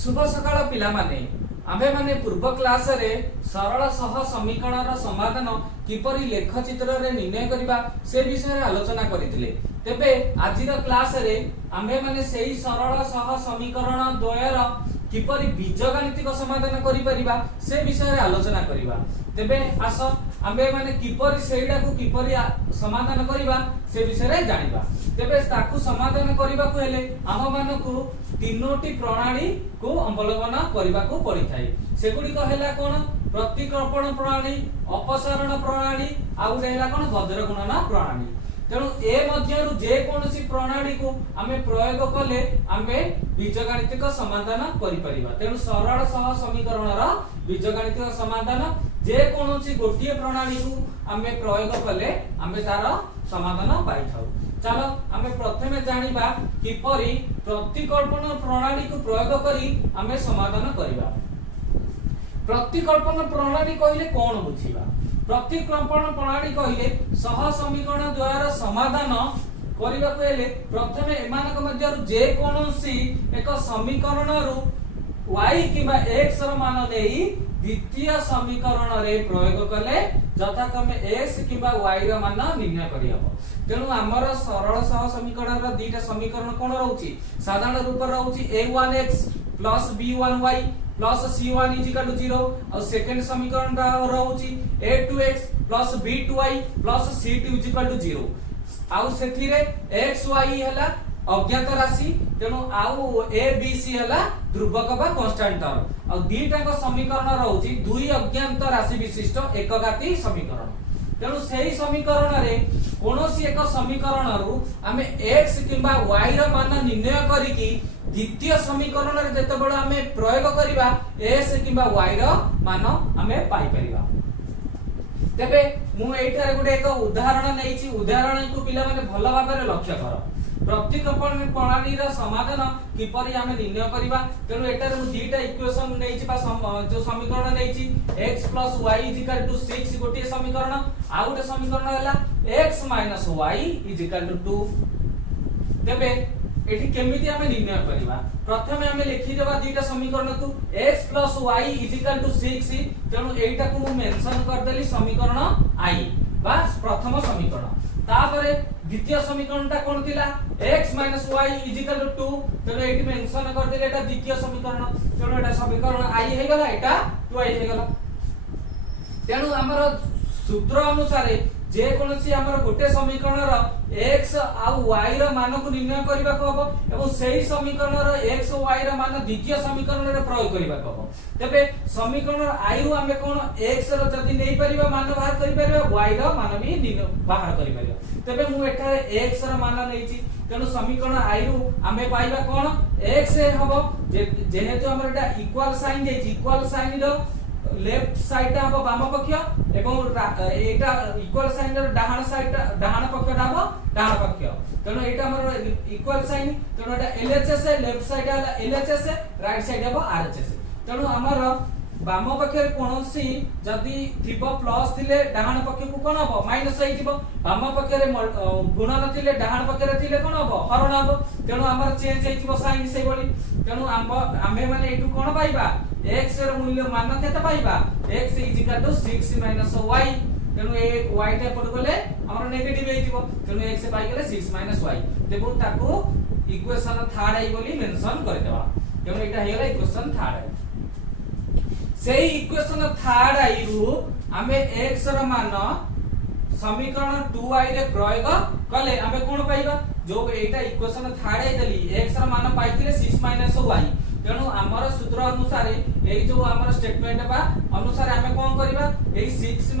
शुभ सकाळ पिला माने आम्भे माने पूर्व क्लास रे सरल सह समीकरण रो समाधान किपरि लेख चित्र रे निर्णय करिबा से विषय रे आलोचना करिथिले। तेबे आजिर क्लास रे आम्भे माने सेही सरल सह समीकरण द्वयर किपरि बीजगणितिक समाधान करि परिबा से विषय रे आलोचना करिबा। तेबे आस आम्भे माने किपरि सेहीडा को किपरि समाधान करिबा से विषय रे जानिबा। तेबे ताकू समाधान करिबा को हेले आम मानकू तीनोटी प्रणाली को अवलंबन करिबा को पड़ी थाए। सेगुडी को हेला कोन प्रतिकल्पन प्रणाली, अपसारण प्रणाली आ उडे हेला कोन वज्र गुणन प्रणाली। तेणु ए मध्यरु जे कोनसी प्रणाली को आमे प्रयोग कले आमे बीजगणितिक समाधान करि परिबा। तेणु सरल सह समीकरण रा बीजगणितिक समाधान जे कोनसी गोटिए प्रणाली को आमे प्रयोग कले आमे तार समाधान पाइ थाउ। चलो आमे प्रथमे जानिबा किपरि प्रतिकल्पन प्रणाली को प्रयोग करी आमे समाधान करिबा। प्रतिकल्पन प्रणाली कहिले कोन बुझिबा? प्रतिकल्पन प्रणाली कहिले सह समीकरण द्वारा समाधान करिबा को हेले प्रथमे एमानक मध्यरु जे कोनोसी एक समीकरण रु y किबा x र मान देई द्वितीय समीकरण रे प्रयोग कले यथाक्रमे x किबा y र मान निर्णय करि हबो। तेणु आमर सरल सह समीकरण र दीटा समीकरण कोन रहउची? साधारण रूप रहउची a1x + b1y + c1 = 0 और सेकंड समीकरण रहउची a2x + b2y + c2 = 0 आउ सेथिरे xy हला अज्ञात राशि। तेणु आउ a b c हला ध्रुवक बा कांस्टेंट टर्म और दीटा को समीकरण रहउची दुई अज्ञात राशि विशिष्ट एकघाती समीकरण। तेणु सेही समीकरण रे कोनोसी एक समीकरण रु आमे x किबा y र मान निर्णय करिकि द्वितीय समीकरण रे जेतेबेले आमे प्रयोग करिबा x किबा y र मान आमे पाइ परिबा। तेबे मु एठारे गुटे एक उदाहरण नेइछि। उदाहरण को पिला माने भलो भाबरे लक्ष्य कर। प्रतिकल्पन प्रणाली रा समाधान किपरि आमे निर्णय करिबा। तेनु एटारे मु दुईटा इक्वेशन नेइछि बा जो समीकरण नेइछि x + y = 6 गोटे समीकरण आ गोटे समीकरण हला x - y = 2। तेबे एठी केमिति आमे निर्णय करिबा? प्रथमे आमे लिखि देबा दुईटा समीकरण को x + y = 6। तेनु एटा को मु मेंशन कर देली समीकरण i बा प्रथम समीकरण। तापरे द्वितीय समीकरणटा कोन थिला x - y = 2। तेनु एठी मेंशन कर देली एटा द्वितीय समीकरण। तेनु एटा समीकरण i हे गला, एटा 2i हे गला। तेनु हमर सूत्र अनुसार जे कोनसी हमर गोटे समीकरण रो x आ y रो मान को निर्णय करिबा को हबो एवं सेही समीकरण रो x और y रो मान द्वितीय समीकरण रे प्रयोग करिबा को हबो। तबे समीकरण i रु हमें कोन x रो जदी नै परिबा मान बाहर करि परिबा y रो मान भी बाहर करि परिबा। तबे मु एठारे x रो मान नैछि। तेनु समीकरण i रु हमें पाइबा कोन x हबो जेहेतु हमर एटा इक्वल साइन दैछि। इक्वल साइन रो लेफ्ट साइड ता हबो बाम पक्ष एवं एटा इक्वल साइन रो डाहाण साइड डाहाण पक्ष ता हबो डाहाण पक्ष। तेनु एटा हमर इक्वल साइन। तेनु एटा LHS लेफ्ट साइड हला LHS राइट साइड हबो RHS। तेनु हमर बाम पक्ष रे कोनोसी जदी थिबो प्लस थिले डाहाण पक्ष को कोन हबो माइनस होई जिवो। बाम पक्ष रे गुणन थिले डाहाण पक्ष रे थिले कोन हबो हरण हबो। तेनु हमर चेंज होई जिवो साइन सेई बडी। तेनु आमे माने एटु कोन पाइबा x ର मूल्य मान केते पाइबा x = 6 - y। तेनु ए y टे पड गले हमर नेगेटिव हे जिवो। तेनु x पाइ गले 6 - y। देखो ताको इक्वेशन थर्ड आई बोली मेंशन कर देबा। तेनु एटा हे गला इक्वेशन थर्ड। सेही इक्वेशन थर्ड आई रु आमे x र मान समीकरण 2i रे प्रयोग कले आमे कोन पाइबा जो एटा इक्वेशन थर्ड आई दली x र मान पाइथिले 6 - y। तेणु आमर सूत्र अनुसार एई जो आमर स्टेटमेंट बा अनुसार हमें कोन करबा एई 6 -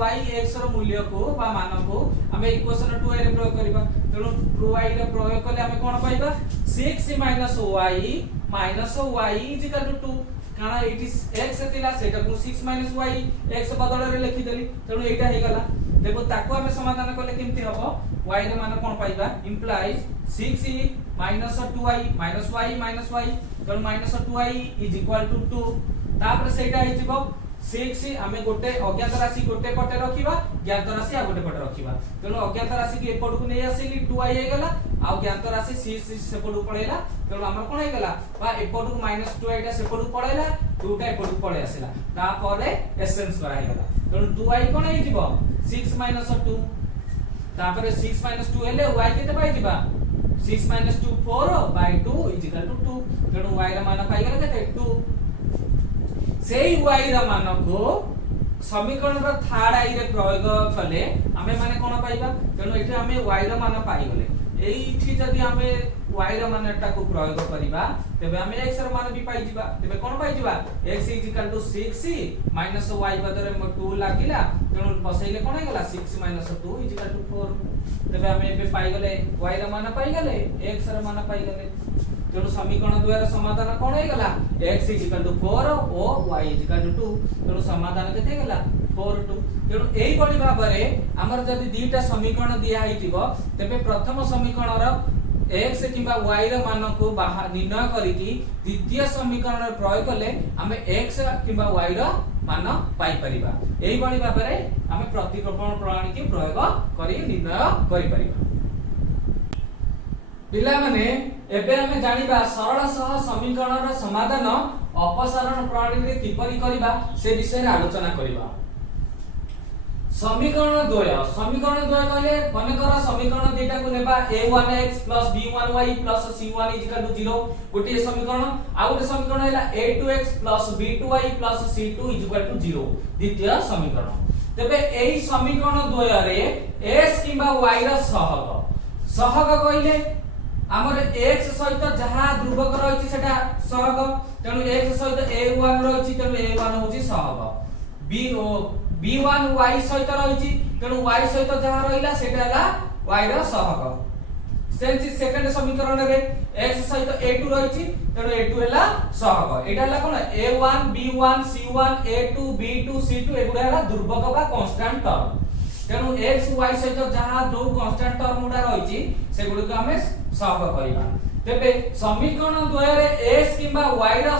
y x रो मूल्य को बा मान को हमें इक्वेशन 2i रे प्रयोग करबा। तेणु 2i रे प्रयोग कले हमें कोन पाइबा 6 - y - y = 2। काना एटी x थिला सेटा को 6 - y x बदल रे लिखि देली। तेणु एटा हे गला। देखो ताको हमें समाधान कले केमति हबो y रे मान कोन पाइबा इंप्लाइज 6 - 2i - y - y। तेणु -2i = 2 तापर सेटा हे जिवो 6 आमे गोटे अज्ञात राशि गोटे पटे रखिबा ज्ञात राशि आ गोटे पटे रखिबा तेणु अज्ञात राशि की एपट को नै आसीली 2i हे गेला आ ज्ञात राशि 6 सेपट को पळेला तेणु हमर कोन हे गेला बा एपट को -2i टा सेपट को पळेला 2 टा एपट को पळे आसीला ता परे एसेंस करा हे गेला तेणु 2i कोन हे जिवो 6 - 2 तापरे 6 - 2 हेले y केते पाई जिबा 6 - 2 4/2 = 2 तेणु y रा मान पाई गेला केते 2 सेई y रा मान को समीकरण रो थर्ड आई रे प्रयोग कले हमें माने कोन पाइबा तेणु एठी हमें y रा मान पाई गले एठी जदी हमें y रा मान टा को प्रयोग करिबा तबे हमें x रा मान भी पाई जिबा तबे कोन पाई जिबा x = 6 माइनस y बदले 2 लागिला तेणु बसैले कोन हेगला 6 - 2 = 4 तबे हमें एबे पाई गले y रा मान पाई गले x रा मान पाई गले तेणु समीकरण द्वारा समाधान कोन हेगला x = 4 और y = 2 तेणु समाधान केते हेगला 4 2 तेणु एई बडी भाबरे हमर जदी दीटा समीकरण दिया हितिबो तबे प्रथम समीकरण रो x किबा y रो मान को बाहर निर्णय करिकि द्वितीय समीकरण रो प्रयोग कले हमें x किबा y रो मान पाई परिबा एई बडी भाबरे हमें प्रतिक्रमण प्रणाली के प्रयोग करी निर्णय करि परिबा पिला माने एबे हमें जानिबा सरल सह समीकरण रो समाधान अपसारण प्रणाली रे किपरि करिबा से विषय रे आलोचना करिबा समीकरण द्वय कहले मने कर समीकरण दुईटा को लेबा a1x + b1y + c1 = 0 गोटे समीकरण आ गोटे समीकरण हैला a2x + b2y + c2 = 0 द्वितीय समीकरण तबे एई समीकरण द्वय रे s किबा y रा सहग कहले हमर x सहित जहा ध्रुवक रहिछि सेटा सहग तेनु x सहित a1 रहिछि तेनु a1 होछि सहग b1 y सहित रहिछि तेनु y सहित जहा रहिला सेटा हला y रा सहग सेंची सेकंड समीकरण रे x सहित a2 रहिछि तेनु a2 हला सहग एटा हला कोन a1 b1 c1 a2 b2 c2 एगुडा हला ध्रुवक बा कांस्टेंट टर्म तेनु x y सहित जहा जो कांस्टेंट टर्म उडा रहिछि सेगुडी को हमें सहग करिबा तेबे समीकरण द्वय रे s किबा y रा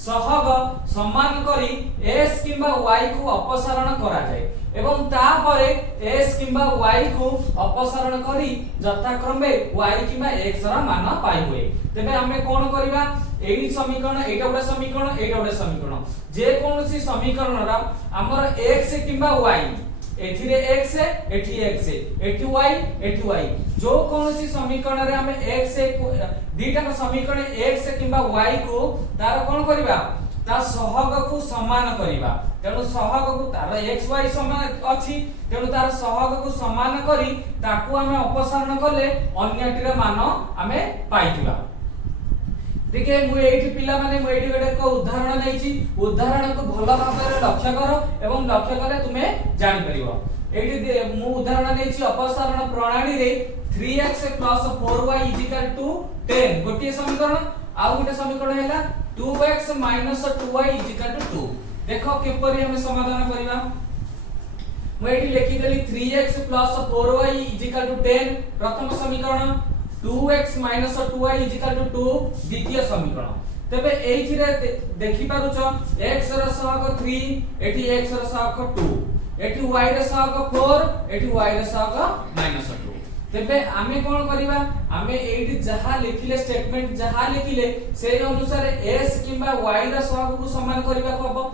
सहग समान करी s किबा y को अपसारण करा जाय एवं ता परे s किबा y को अपसारण करी यथाक्रमे y किबा x रा मान पाई हुए तेबे हमें कोन करिबा एई समीकरण एटा उडा समीकरण जे कोनसी समीकरण रा हमर x किबा y एथिरे x एठी x एठी y जो कोनसी समीकरण रे हमें x दीटा का समीकरण x किबा y को तार कोन करिबा ता सहग को समान करिबा तेनु सहग को तार x y समान अछि तेनु तार सहग को समान करी ताकू हमें अपसारण करले अन्यटिर मान हमें पाइतिबा देखिए मु एठी पिला माने मु एठी गोटे को उदाहरण नैछि उदाहरण को भलो भाबरे लक्ष्य करो एवं लक्ष्य करे तुमे जानि परिबो एठी मु उदाहरण नैछि अपसारण प्रणाली रे 3x + 4y = 10 गोटे समीकरण आ गोटे समीकरण हैला 2x - 2y = 2 देखो केपरि हम समाधान करिबा मु एठी लिखि देली 3x + 4y = 10 प्रथम समीकरण 2x - 2y = 2 द्वितीय समीकरण तबे एथि रे देखि पारुछ x रा सहग 3 एठी x रा सहग 2 एठी y रा सहग 4 एठी y रा सहग -2 तबे आमे कोन करिबा आमे एठी जहा लिखिले स्टेटमेंट जहा लिखिले से अनुसार s किबा y रा सहग को समान करिबा को हबो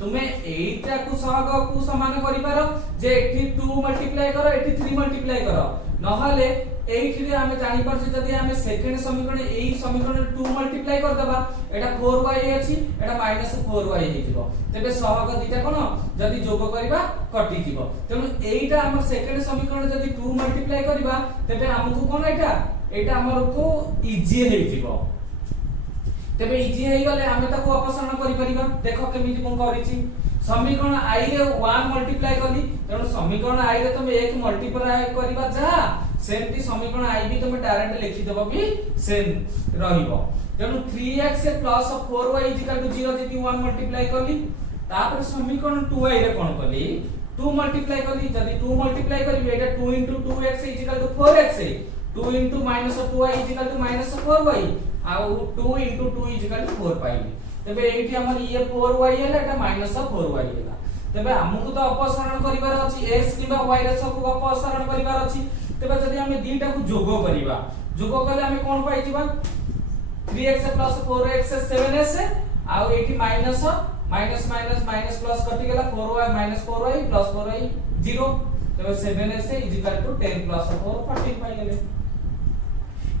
तुमे एटा को सहग को समान करि पारो जे एठी 2 मल्टीप्लाई करो एठी 3 मल्टीप्लाई करो नहले एठी रे हमें जानि परछि जदी हमें सेकंड समीकरण एई समीकरण 2 मल्टीप्लाई कर दबा एटा 4y अछि एटा -4y हेतिबो तबे सहग दिटा कोन जदी जोग करिबा कटि दिबो तेनु एईटा हमर सेकंड समीकरण जदी 2 मल्टीप्लाई करिबा तबे हमकु कोन एटा हमर को इजी हेतिबो तबे इजी हेइ गले हमें ताको अपसारण करि परिबा देखो केमिति कोन करिछि समीकरण i रे 1 मल्टीप्लाई कली तेनु समीकरण i रे तुम 1 मल्टीप्लाई करिबा जा सेमती समीकरण i भी तुम डायरेक्ट लिखि देबो भी सेम रहिबो तेनु 3x + 4y = 0 जति 1 मल्टीप्लाई कली तापर समीकरण 2i रे कोन कली 2 मल्टीप्लाई कली जति 2 मल्टीप्लाई करिबे एटा 2 * 2x = 4x 2 * -2y = -4y आउ 2 * 2 = 4 पाइबे तेबे एठी हमर ये 4y हैला एटा -4y हैला तेबे हमकु तो अपसारण करिवार अछि x किबा y रे सब अपसारण करिवार अछि तेबे जदि हम दीटा को जोगो करिवा जोगो कले हम कोन पाइ जिबा 3x + 4x 7s आ एठी minus minus minus minus plus कटि गेला 4y - 4y + 4y 0 तेबे 7s = 10 + 4 14 पाइ गेले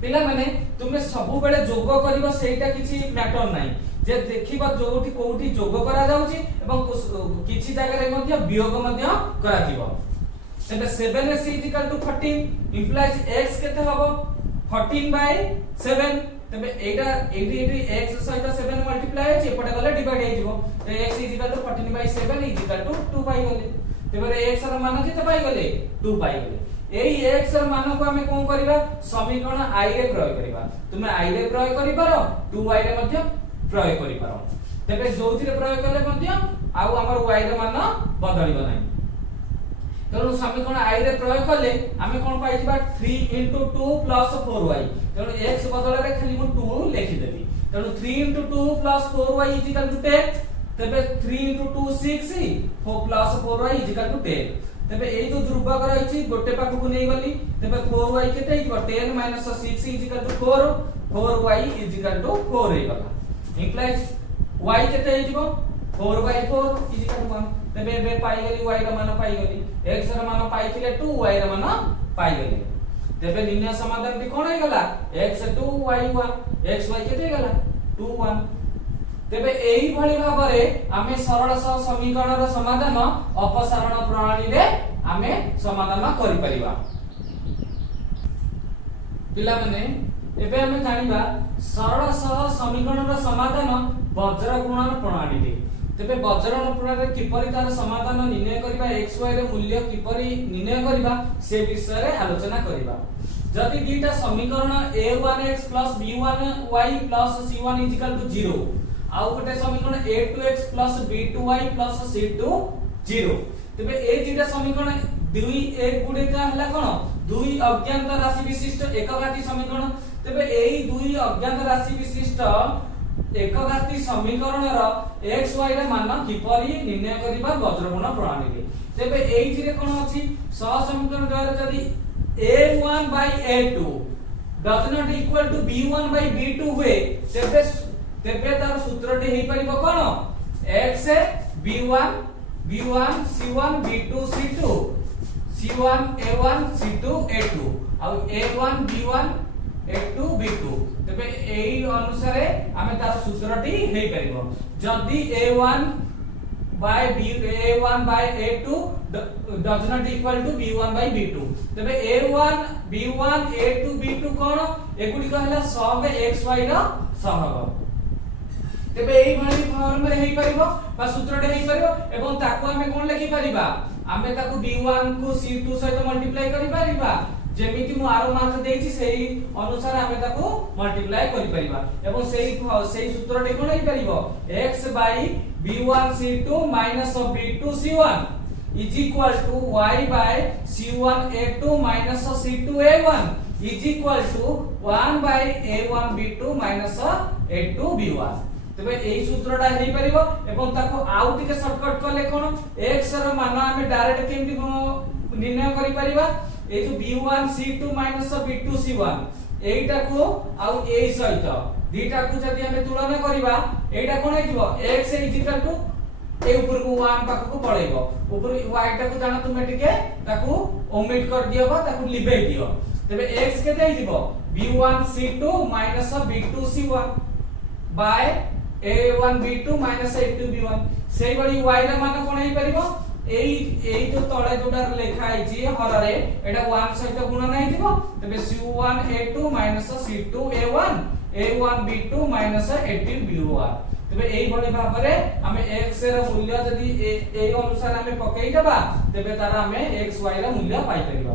पिला माने तुमे सब बेले जोग करिवो सेटा किछि मैटर नाही जे देखिबा जोठी कोठी जोग करा जाउची एवं किछि जागा रे मध्ये वियोग मध्ये करा दिबो तेबे 7s = 14 implies x केते हबो 14/7 तेबे एटा 80 x सहित 7 मल्टीप्लाई अछि एपटे गले डिवाइड हे जिवो त x = 14/7 = 2 पाइ गले तेबे x ର मान केते पाइ गले 2 पाइ गले एई x ର मान को हमें कोन करिबा समीकरण i रे प्रयोग करिबा तुमे i रे प्रयोग करि पारो 2y रे मध्ये प्रयोग करि पारो तेबे जोथि रे प्रयोग कले मध्ये आउ हमर y रे मान बदलिबो नाही तेणु समीकरण i रे प्रयोग कले हमें कोन पाइ जिबा 3 * 2 + 4y तेणु x बदल रे खाली मु 2 लिखि देबी तेणु 3 * 2 + 4y = 10 तेबे 3 * 2 6 4 + 4y = 10 तेबे एई जो ध्रुवक रहिछि गोटे पाखु को नै गली तेबे 4y केते हिबो 10 - 6 = 4 4y = 4 हे गला इंप्लाइज y केते हिबो 4/4 = 1 तेबे बे पाई गली y ର मान पाई गली x ର मान पाई थिले 2 y ର मान पाई गली तेबे लिनियर समाधान टी कोन हे गला x 2 y 1 x y केते गला 2 1 तेबे एही भली भाबरे आमे सरल सह समीकरण रो समाधान अपसारण प्रणाली रे आमे समाधान करि परिबा पिला माने एबे आमे जानिबा सरल सह समीकरण रो समाधान वज्र गुणन प्रणाली रे तेबे वज्र गुणन प्रणाली रे किपरि तार समाधान निर्णय करिबा x y रे मूल्य किपरि निर्णय करिबा से विषय रे आलोचना करिबा जदि दीटा समीकरण a1x + b1y + c1 = 0 आउ गोटे समीकरण a2x + b2y + c2 0 तबे ए दुटा समीकरण दुई एक गुडेटा हला कोन दुई अज्ञात राशि विशिष्ट एकघाती समीकरण तबे एई दुई अज्ञात राशि विशिष्ट एकघाती समीकरण रो x y रे मान किपरि निर्णय करिबा वज्रगुण प्रणाली रे तबे एई थिरे कोन अछि सह समीकरण द्वारा जदि a1/a2 does not equal to b1/b2 हुए तेबे तार सूत्रटी हेई परिबो कोन x b1 b1 c1 b2 c2 c1 a1 c2 a2 आ a1 b1 a2 b2 तेबे एई अनुसार हमें तार सूत्रटी हेई परिबो जदी a1/a2 does not equal to b1/b2 तेबे a1 b1 a2 b2 कोन एगुडी कहला सब x y रो सहग तेबे एई भली फॉर्म रे हेई परिबो बा सूत्रटे हेई परिबो एवं ताको हमें कोन लिखि परिबा हमें ताको b1 को c2 सहित मल्टीप्लाई करि परिबा जेमिति मु आरो मान देछि सेही अनुसार हमें ताको मल्टीप्लाई करि परिबा एवं सेही सूत्रटे कोन हेई परिबो x / b1 c2 - b2 c1 is equal to y by c1 a2 minus c2 a1 is equal to 1 by a1 b2 minus a2 b1 तबे एई सूत्रटा हेई परिबो एवं ताको आउ टिके शॉर्टकट करले कोन x रो मान हमें डायरेक्ट केमि निर्णय करि परिबा ए जो b1 c2 minus b2 c1 एईटा को आउ ए सहित दीटा को जदि हमें तुलना करिबा एईटा कोन हेइबो x is equal to ए ऊपर को 1 पाख को पळेबो ऊपर y टा को जाना तुमे टिके ताको ओमिट कर दियबो ताको लिबे दियो तबे x केते हेइबो b1 c2 minus b2 c1 by a1 b2 minus a2 b1 सेही बडी y रा मान कोन हेइ परिबो एई जो तळे जोडा लेखा है जी हर रे एटा 1 सहित गुणन हे दिबो तबे c1 a2 minus c2 a1 a1 b2 minus a2 b1 तबे एई बडी भाबरे हमें x रा मूल्य जदी एई अनुसार हमें पकेई देबा तबे तारा हमें x y रा मूल्य पाई परिबा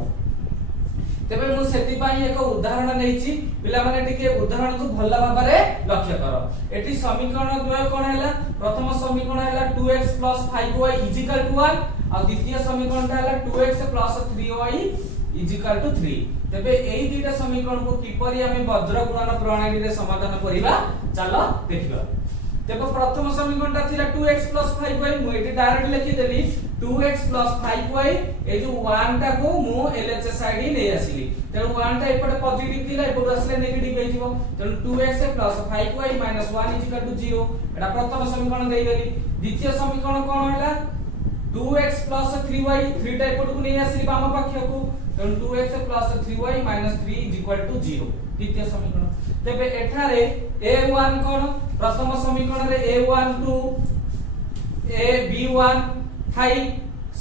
तेबे मु सेति पई एक उदाहरण नैछि पिला माने टिके उदाहरण को भल्ला भाबरे लक्ष्य कर एठी समीकरण द्वय कोन हैला प्रथम समीकरण हैला 2x + 5y = 1 आ द्वितीय समीकरण हैला 2x + 3y = 3 तेबे एई दुटा समीकरण को किपरि हमें वज्र गुणन प्रणाली रे समाधान करिबा चलो देखिबा तेबे प्रथम समीकरणटा थिला 2x 5y मु एटी डायरेक्ट लिखि देली 2x 5y ए जो 1 टा को मु LHS साइड ले आसीली तेनु 1 टा एपटे पॉजिटिव थिला एपटे आसले नेगेटिव हे जिवो तेनु 2x 5y - 1 0 एटा प्रथम समीकरण देई देली द्वितीय समीकरण कोन होला 2x 3y 3 टा एपटे को नै आसीली बाम पक्ष को तेनु 2x 3y - 3 0 द्वितीय समीकरण तेबे एठारे a1 कोन प्रथम समीकरण रे a1 2 a b1 Thai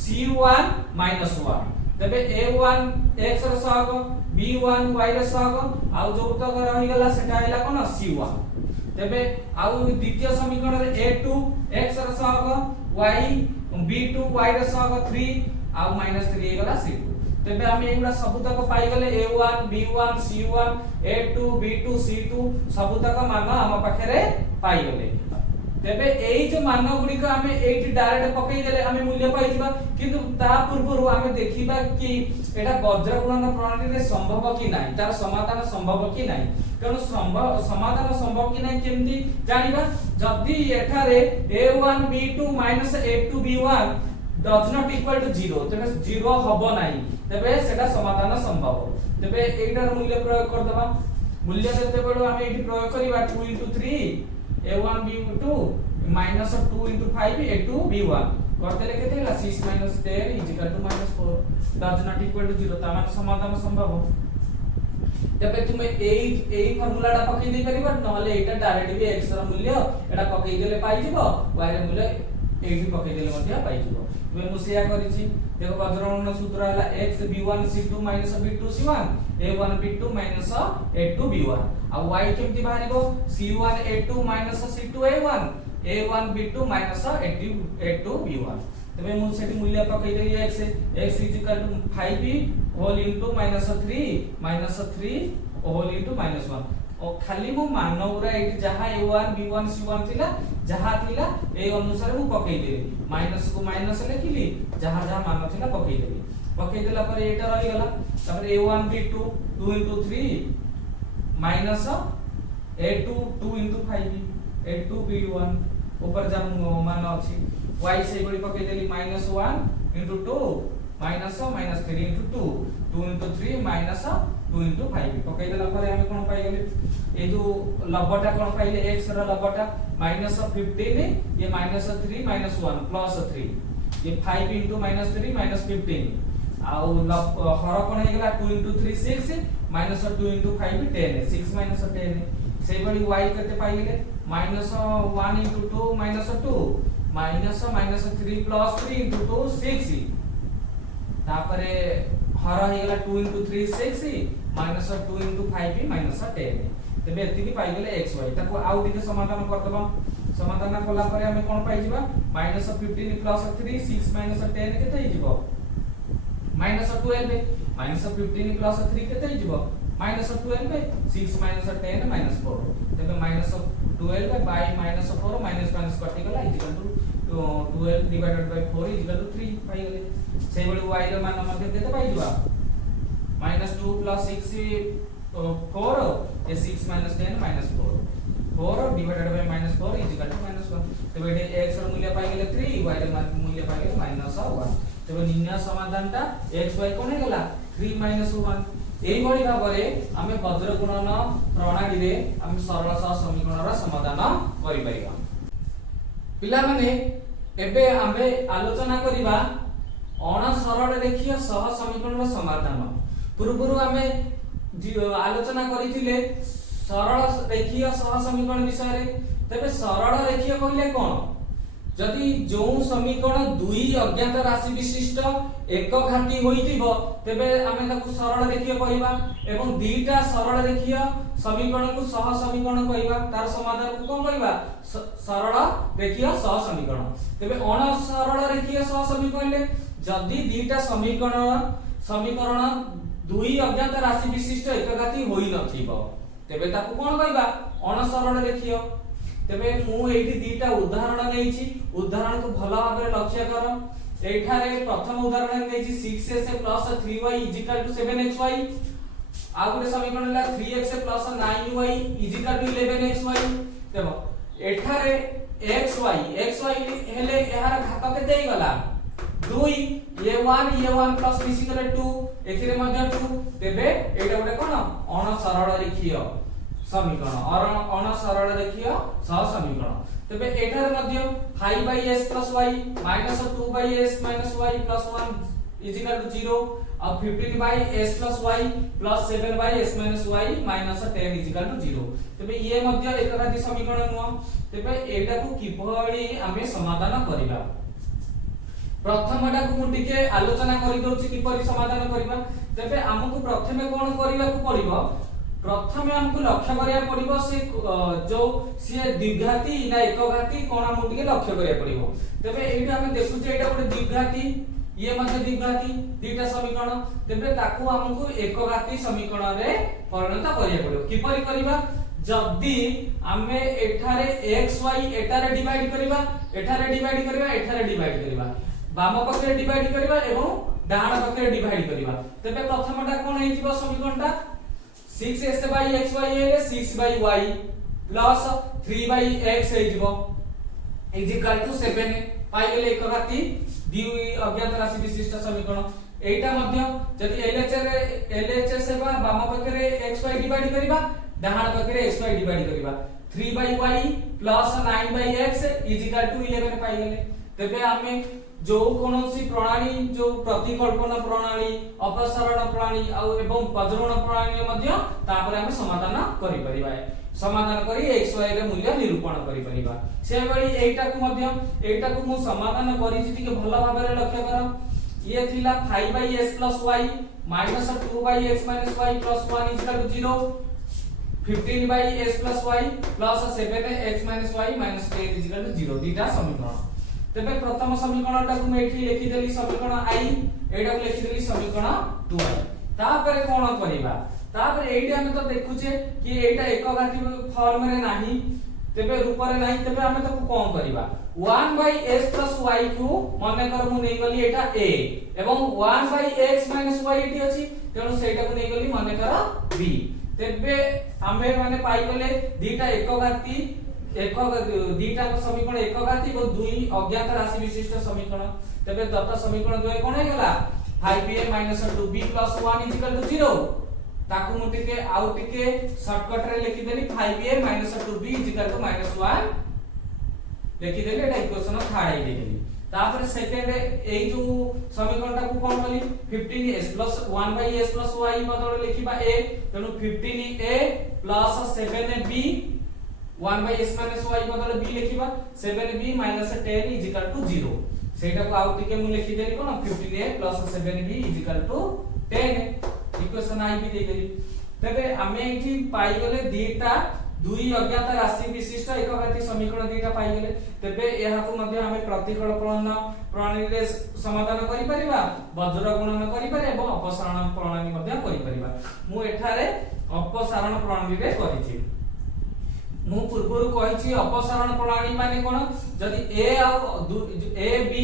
c1 - 1 तेबे a1 x र सहग b1 y र सहग आउ जो तक रहि गला सेटा हैला कोन c1 तेबे आउ द्वितीय समीकरण रे a2 x र सहग y b2 y र सहग 3 आउ -3 हे गला c2 तेबे हम एगुडा सबुतक पाई गले a1 b1 c1 a2 b2 c2 सबुतक मान हम पाखरे पाई गले तेबे एई जो मान गुडी को हमें एटी डायरेक्ट पकई देले हमें मूल्य पाई जिबा किंतु ता पूर्वरु हमें देखिबा कि एटा वज्र गुणन प्रणाली रे संभव कि नाही तार समाधान संभव कि नाही तेनु समाधान संभव कि नाही केमती जानिबा जदी एठारे a1 b2 - a2 b1 does not equal to 0 तेबे 0 हबो नाही तेबे सेटा समाधान संभव तेबे एटार मूल्य प्रयोग कर दबा मूल्य देते बेडो हम एटी प्रयोग करिबा 2 * 3 a1 b2 - 2 * 5 a2 b1 करतेले केते होला 6 - 10 = -4 does not equal to 0 ता मान समाधान संभव तेबे तुमे एई फार्मूला टा पकई दे परिबा नहले एटा डायरेक्ट भी x र मूल्य एटा पकई देले पाई जिवो y र मूल्य एटी पकई देले मध्य पाई जिवो वे मुसिया करिछि देखो वज्रगणन सूत्र हला x b1 c2 - b2 c1 a1 b2 - a2 b1 आ y केमति बाहरिबो c1 a2 - c2 a1 a1 b2 - a2 b1 तबे मु सेठी मूल्य पकई देली x = 5 whole into -3 3 whole into -1 ओ खाली मु मान उरा एटी जहा a1 b1 c1 थिला जहा थिला ए अनुसार मु पकई देली माइनस को माइनस लिखिली जहा जहा मान थिला पकई देला पर एटा रहि गला तपर a1 b2 2 * 3 minus a2 2 * 5 a2 b1 ऊपर जा मान अछि y से बडी पकई देली -1 * 2 -3 * 2 2 * 3 -2 * 5 पकई देला पर हम कोन पाई गेली ए जो लबटा कोन पाइले x र लबटा -15 ये -3 - 1 +3 ये 5 * -3 -15 आउ हर कोन हे गेला 2 * 3 6 -2 * 5 10 6 - 10 सेई बडी y कते पाई गेले -1 * 2 -2 -3 + 3 * 2 6 तापरे हर हे गेला 2 * 3 6 -2 * 5 -10 तबे एति की पाई गेले xy ताको आउ टिके समाधान कर दबा समाधान कला परे हम कोन पाई जिबा -15 + 3 6 - 10 केते हि जिवो -12 -15 + 3 केते हि जिवो -12 6 - 10 -4 तबे -12 बाय -4 माइनस कटि गला equal to 12 divided by 4 equal to 3 पाई गेले सेई बडी y रो मान मध्ये केते पाई जिबा -2 + 6 4 ये 6 - 10 -4 4 डिवाइडेड बाय -4 इक्वल टू -1 तबे एटे x र मूल्य पाई गेले 3 y र मूल्य पाई गेले -1 तबे निर्णय समाधानटा x y कोन हेला 3 - 1 एई भଳି भाबरे हमें वज्र गुणन प्रणाली रे हम सरल सह समीकरण रा समाधान करि परिबा पिला माने एबे हमें आलोचना करिबा अण सरल रेखीय सह समीकरण रा समाधान पूर्वरु हमें आलोचना करिथिले सरल रेखीय सह समीकरण विषय रे तबे सरल रेखीय कहले कोन जदि जो समीकरण दुई अज्ञात राशि विशिष्ट एक घाती होइतिबो तबे हमें ताकू सरल रेखीय कहिबा एवं दुईटा सरल रेखीय समीकरण को सह समीकरण कहिबा तार समाधान को कोन कहिबा सरल रेखीय सह समीकरण तबे अण सरल रेखीय सह समीकरण ले जदि दुईटा समीकरण दुई अज्ञात राशि विशिष्ट एक घाती होई नथिबो तबे ताकू कोन कहिबा अण सरल रेखीय तबे मु एठी दीटा उदाहरण नेछि उदाहरण को भलो भाबरे लक्ष्य कर एठारे प्रथम उदाहरण नेछि 6x + 3y = 7xy आ गुटे समीकरण ला 3x + 9y = 11xy देखो एठारे xy हेले एहार घात के देई गला 2 a1 प्लस मिसी करे 2 एथिरे मध्ये 2 तेबे एटा गोटे कोन अण सरल रेखीय समीकरण अण सरल रेखीय सह समीकरण तेबे एठारे मध्ये 5/s + y - 2/s - y + 1 = 0 और 15/s + y + 7/s - y - 10 = 0 तेबे ये मध्ये एकघाती समीकरण नुह तेबे एटा को किभଳି आमे समाधान करिबा प्रथमटा को मु टिके आलोचना करि दोछि किपरि समाधान करिबा तेबे हमकु प्रथमे कोन करिबा को पड़िबो प्रथमे हमकु लक्ष्य करिया पड़िबो से जो से द्विघाती ना एकघाती कोन हमकु टिके लक्ष्य करिया पड़िबो तेबे एटा हम देखु जे एटा गोटे द्विघाती ये मध्ये द्विघाती दुईटा समीकरण तेबे ताकू हमकु एकघाती समीकरण रे परिणत करिया पड़िबो किपरि करिबा जदी हमें एठारे xy एटारे डिवाइड करिबा एठारे डिवाइड करिबा एठारे डिवाइड करिबा बाम पक्षे डिवाइड करिबा एवं डाहाण पक्षे डिवाइड करिबा तेबे प्रथमटा कोन हे जिवो समीकरणटा 6s/xy हेले 6/y प्लस 3/x हे जिवो = 7 पाई गेले एकघाती द्वि अज्ञात राशि विशिष्ट समीकरण एटा मध्ये जदी LHS हेबा बाम पक्षे xy डिवाइड करिबा डाहाण पक्षे xy डिवाइड करिबा 3/y प्लस 9/x = 11 पाई गेले तेबे हमें जो कोनोसी प्रणाली जो प्रतिकल्पन प्रणाली अपसरण प्रणाली एवं प्रजनन प्रणाली मध्ये तापर हम समाधान करि परिबा समाधान करी xy रे मूल्य निरूपण करि परिबा से बळी एटा को मु समाधान करि छि के भलो भाबे लक्ष्य कर ये थिला 5/s + y - 2/x - y + 1 = 0 15/s + y + 7x - y - 10 = 0 दीटा समीकरण तेबे प्रथम समीकरणटा को मैं एठी लिखि देली समीकरण i एटा को लिखि देली समीकरण 2i तापरे कोन करिबा तापरे एठी हम तो देखुचे कि एटा एकघाती फॉर्म रे नाही तेबे रूप रे नाही तेबे हम तो कोन करिबा 1/s + y को माने कर मु नै गली एटा a एवं 1/x - y एठी अछि तेनु सेटा को नै गली माने कर b तेबे हमें माने पाई गले दीटा एकघाती दीटा समीकरण एकघाती और दुई अज्ञात राशि विशिष्ट समीकरण तबे दत्त समीकरण दुई कोन हे गेला 5a - 2b + 1 = 0 ताकू मु टिके आउ टिके शॉर्टकट रे लिखि देली 5a - 2b = -1 लिखि देली एटा इक्वेशन थाड़ाई देली तापर सेकंड ए जो समीकरणटा को कोन कली 15s + 1/s + y बदल लिखिबा a तेनु 15a + 7b 1/s - y बदल b लिखिबा 7b - 10 = 0 सेटा को आउ टिके मु लिखि देली कोन 15a + 7b = 10 इक्वेशन आई भी दे देली तबे हमें एठी पाई गेले दीटा दुई अज्ञात राशि विशिष्ट एकघाती समीकरण दीटा पाई गेले तबे एहा को मध्ये हमें प्रतिकल्पन प्रणाली रे समाधान करि परिबा वज्र गुणन करि परिबा एवं अपसारण प्रणाली मध्ये करि परिबा मु एठारे अपसारण प्रणाली रे करिछि मु पूर्वरु कहिछि अपसारण प्रणाली माने कोन जदि a b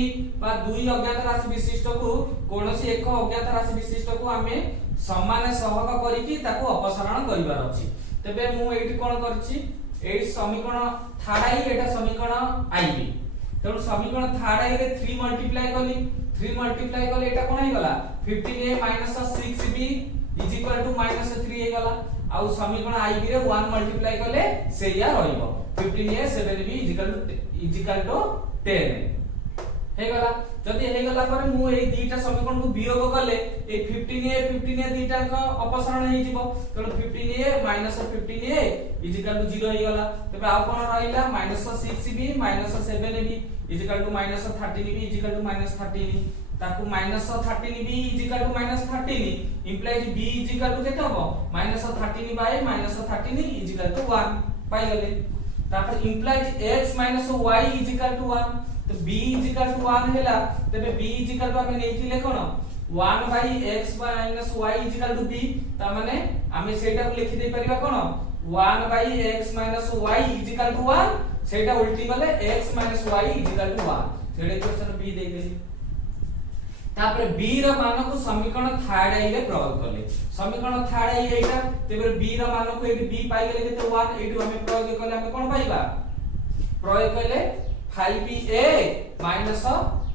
बा दुई अज्ञात राशि विशिष्ट को कोनोसी एक अज्ञात राशि विशिष्ट को हमें समान सहग करिकि ताको अपसारण करिवार अछि तबे मु एठी कोन करछि एई समीकरण थाडाई एटा समीकरण आईबी तेनु समीकरण थाडाई रे 3 मल्टीप्लाई कली एटा कोन हे गला 15a - 6b = -3 हे गला आउ समीकरण आईबी रे 1 मल्टीप्लाई कले सेया रहइबो 15a 7b = 10 हे गला जदी हे गला पर मु ए दीटा समीकरण को वियोग कले ए 15a दीटा का अपसारण हे जिवो त 15a - 15a = 0 हे गला तबे आ कोन रहिला -6b - 7b = -13b = -13 ताकू -13b = -13 implies b = केते हबो -13 by -13 = 1 पाई गले तापर implies x - y = 1 तो b = 1 हैला तबे b = हमें नेथिले कोन 1/x - y = b ता माने हमें सेटा को लिखि दे परिबा कोन 1/x - y = 1 सेटा उल्टी गले x - y = 1 सेटा इक्वेशन b दे देली तापर b र मान को समीकरण थर्ड आई रे प्रयोग करले समीकरण थर्ड आई एटा तेबे b र मान को एटी b पाई गेले केते 1 एटी हमें प्रयोग करले हमें कोन पाइबा प्रयोग कले 5a माइनस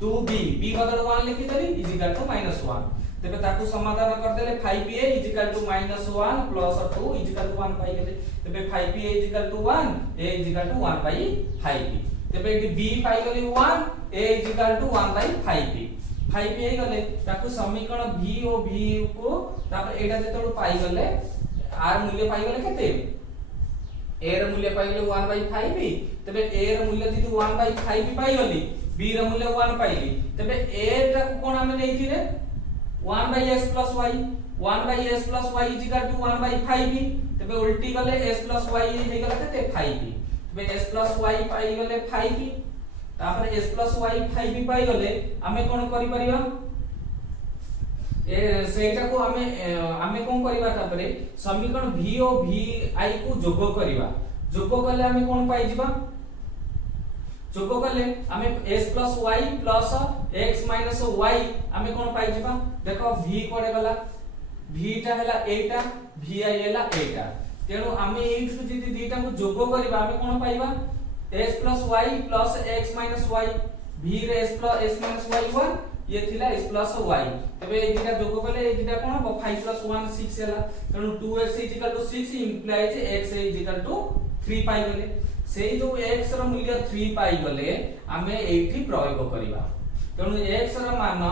2b b बदल 1 लिखि देली इज इक्वल टू -1 तेबे ताकू समाधान कर देले 5a is equal to -1 plus 2 is equal to 1 पाई गेले तेबे 5a is equal to 1 a is equal to 1 by 5b तेबे एटी b पाई गेली 1 a is equal to 1 by 5b 5b हे गले ताकू समीकरण v ओ v को तापर एटा जेतोड़ पाई गले r मूल्य पाई गले केते a र मूल्य पाई गले 1 बाई 5b तबे a र मूल्य जदि 1 बाई 5b पाई गली b र मूल्य 1 पाइली तबे a टा को कोन हमें नेथि रे 1 by s plus y 1 by s plus y is equal to 1 by 5b तबे उल्टी गले s प्लस y हे गला केते 5b तबे s प्लस y पाई गले 5b तापर s प्लस y 5b पाई गले हमें कोन करि परिबा ए सेटा को हमें कोन करिबा तापरे समीकरण v ओ v i को जोग करिबा जोग कले हमें कोन पाई जिबा जोग कले हमें s plus y plus x minus y हमें कोन पाई जिबा देखो v कोडे गला v टा हैला एटा vi हैला एटा तेनु हमें एठु जदि दीटा को जोग करिबा हमें कोन पाइबा s plus y plus x minus y v रे s plus s minus y 1 ये थिला s प्लस y तबे ए दिटा जोग कले ए दिटा कोन हो 5 प्लस 1 6 हैला तेनु 2x is equal to 6 implies x is equal to 3 पाई गले सेई जो x ର मूल्य 3 पाई गले हमें एठी प्रयोग करिबा तेनु x ର मान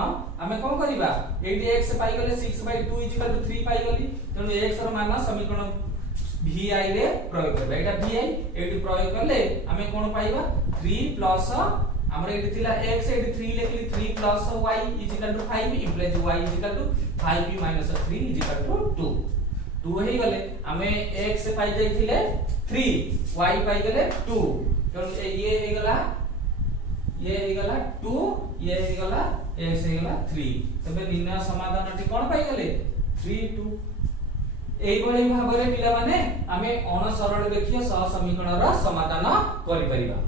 हमें कोन करिबा एठी x पाई गले 6/2 इज इक्वल टू 3 पाई गली तेनु x ର मान समीकरण vi रे प्रयोग करबा एटा vi एठी प्रयोग करले हमें कोन पाइबा 3 प्लस हमर एठी थिला x एठी 3 लेखली 3 plus y is equal to 5 implies y is equal to 5b minus 3 is equal to 2 2 हे गले हमें x पाई जाइथिले 3 y पाई गले 2 तो ये हे गला 2 ये हे गला x हे गला 3 तबे निर्णय समाधानटी कोन पाई गले 3 2 एई भली भाबरे पिला माने हमें अण सरल रेखीय सह समीकरण रा समाधान करि परिबा।